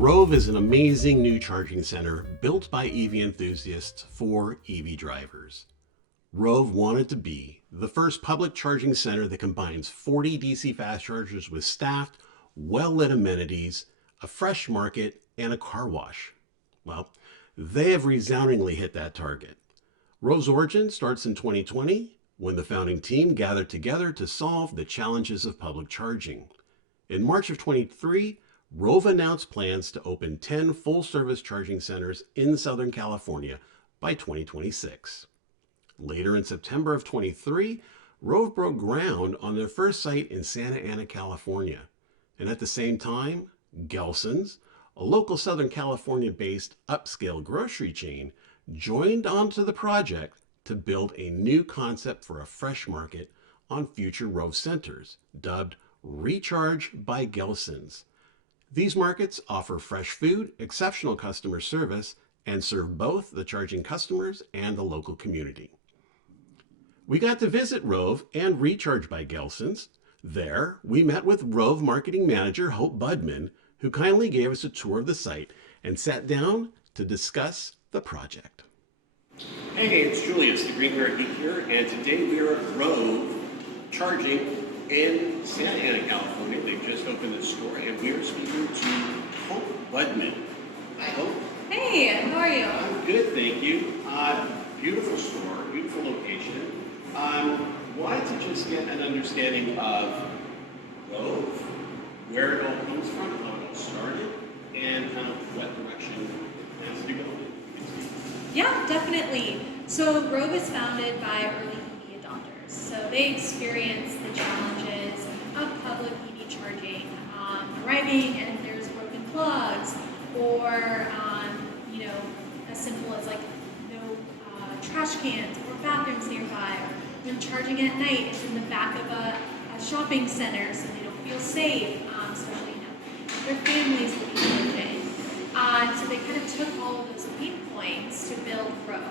Rove is an amazing new charging center built by EV enthusiasts for EV drivers. Rove wanted to be the first public charging center that combines 40 DC fast chargers with staffed, well-lit amenities, a fresh market, and a car wash. Well, they have resoundingly hit that target. Rove's origin starts in 2020 when the founding team gathered together to solve the challenges of public charging. In March of 23, Rove announced plans to open 10 full-service charging centers in Southern California by 2026. Later in September of 23, Rove broke ground on their first site in Santa Ana, California. And at the same time, Gelson's, a local Southern California-based upscale grocery chain, joined onto the project to build a new concept for a fresh market on future Rove centers, dubbed ReCharge by Gelson's. These markets offer fresh food, exceptional customer service, and serve both the charging customers and the local community. We got to visit Rove and ReCharge by Gelson's. There, we met with Rove marketing manager Hope Budman, who kindly gave us a tour of the site and sat down to discuss the project. Hey, it's Julius, the GreenCarGeek here, and today we are at Rove charging in Santa Ana, California. They've just opened the store, and we are speaking to Hope Budman. Hi, Hope. Hey, how are you? I'm good, thank you. Beautiful store, beautiful location. Wanted to just get an understanding of Rove, where it all comes from, how it all started, and kind of what direction it plans to go. Yeah, definitely. So Rove is founded by early EV adopters. So they experience the challenges of public EV charging, arriving and there's broken plugs, or as simple as like no trash cans or bathrooms nearby, or when charging at night it's in the back of a shopping center so they don't feel safe, especially their families will be charging. So they kind of took all of those pain points to build Rove.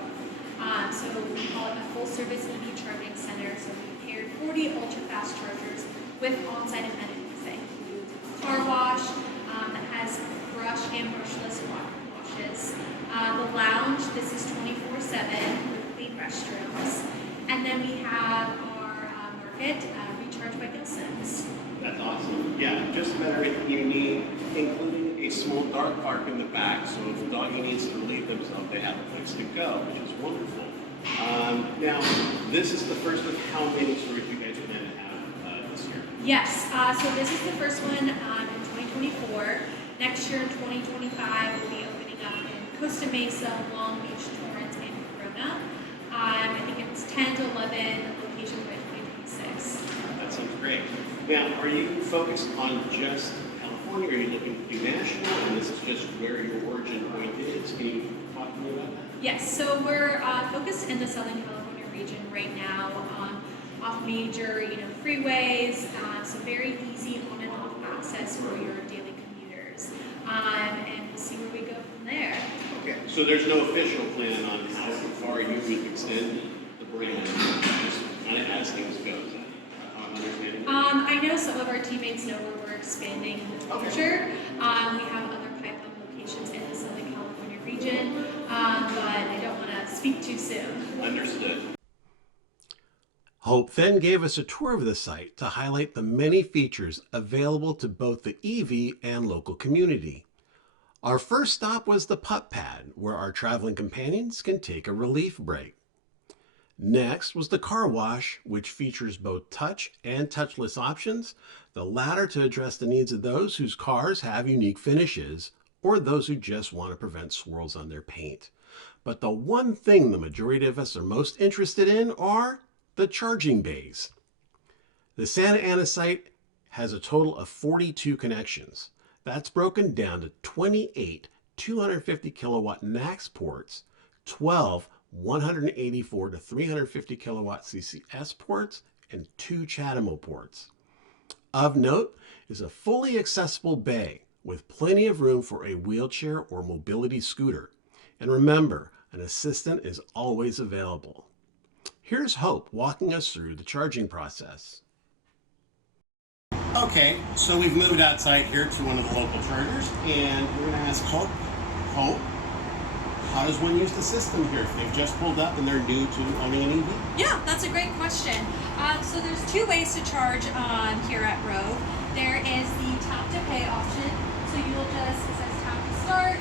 So we call it a full-service EV charging center. So we paired 40 ultra-fast chargers with on-site amenities that include a car wash that has brush and brushless washes. The lounge, this is 24/7 with clean restrooms. And then we have our market, ReCharge by Gelson's. That's awesome. Yeah, just about everything you need, including a small dog park in the back, so if a doggy needs to relieve themselves, they have a place to go, which is wonderful. Now, this is the first of how many stores you guys plan to have this year? Yes, so this is the first one in 2024. Next year in 2025, we'll be opening up in Costa Mesa, Long Beach, Torrance, and Corona. I think it's 10 to 11 locations by 2026. That sounds great. Now, are you focused on just California, or are you looking to do national, and this is just where your origin point is? Can you talk to me about that? Yes, so we're focused in the Southern California region right now, off major, freeways, so very easy on and off access for your daily commuters, and we'll see where we go from there. Okay, so there's no official plan on how far you would extend the brand, just kind of as things go. Is that how I'm understanding it? I know some of our teammates know where we're expanding in the future. We have other pipeline locations in the Southern California region, but I don't want to speak too soon. Understood. Hope then gave us a tour of the site to highlight the many features available to both the EV and local community. Our first stop was the putt pad, where our traveling companions can take a relief break. Next was the car wash, which features both touch and touchless options, the latter to address the needs of those whose cars have unique finishes, or those who just want to prevent swirls on their paint. But the one thing the majority of us are most interested in are the charging bays. The Santa Ana site has a total of 42 connections. That's broken down to 28 250 kilowatt NACS ports, 12 184 to 350 kilowatt CCS ports, and 2 CHAdeMO ports. Of note is a fully accessible bay with plenty of room for a wheelchair or mobility scooter. And remember, an assistant is always available. Here's Hope walking us through the charging process. Okay, so we've moved outside here to one of the local chargers, and we're going to ask Hope. Hope, how does one use the system here if they've just pulled up and they're new to owning an EV? Yeah, that's a great question. So there's two ways to charge here at Rove. There is the tap to pay option. So you'll just, it says tap to start,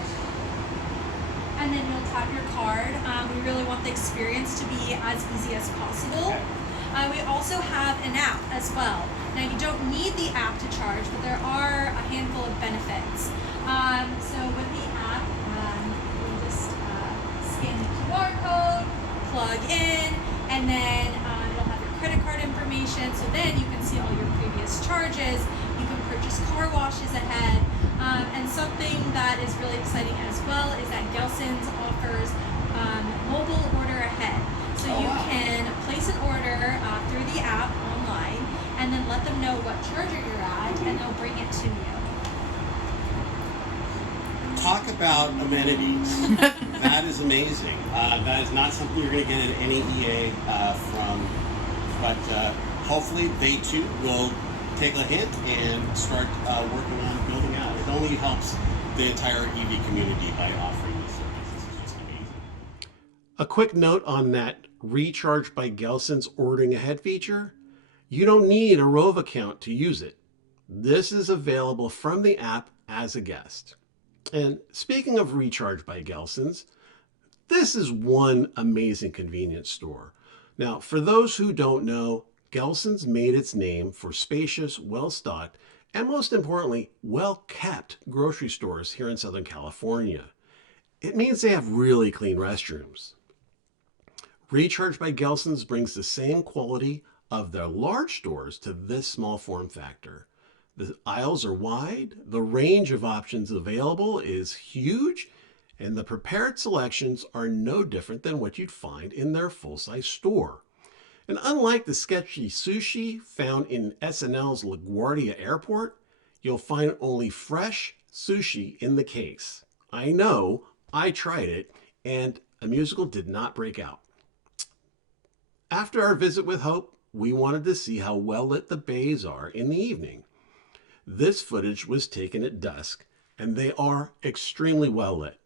and then you'll tap your card. We really want the experience to be as easy as possible. Okay. We also have an app as well. Now you don't need the app to charge, but there are a handful of benefits. So with the app, you just scan the QR code, plug in, and then you'll have your credit card information. So then you can see all your previous charges. You can purchase car washes ahead. And something that is really exciting as well is that Gelson's offers mobile order ahead. So you can place an order through the app online and then let them know what charger you're at, and they'll bring it to you. Talk about amenities. That is amazing. That is not something you're going to get at any EA but hopefully they too will take a hint and start working on building out. It only helps the entire EV community by offering these services. It's just amazing. A quick note on that ReCharge by Gelson's ordering ahead feature. You don't need a Rove account to use it. This is available from the app as a guest. And speaking of ReCharge by Gelson's, this is one amazing convenience store. Now, for those who don't know, Gelson's made its name for spacious, well-stocked, and most importantly, well-kept grocery stores here in Southern California. It means they have really clean restrooms. ReCharge by Gelson's brings the same quality of their large stores to this small form factor. The aisles are wide, the range of options available is huge, and the prepared selections are no different than what you'd find in their full-size store. And unlike the sketchy sushi found in SNL's LaGuardia Airport, you'll find only fresh sushi in the case. I know, I tried it, and a musical did not break out. After our visit with Hope, we wanted to see how well lit the bays are in the evening. This footage was taken at dusk, and they are extremely well lit.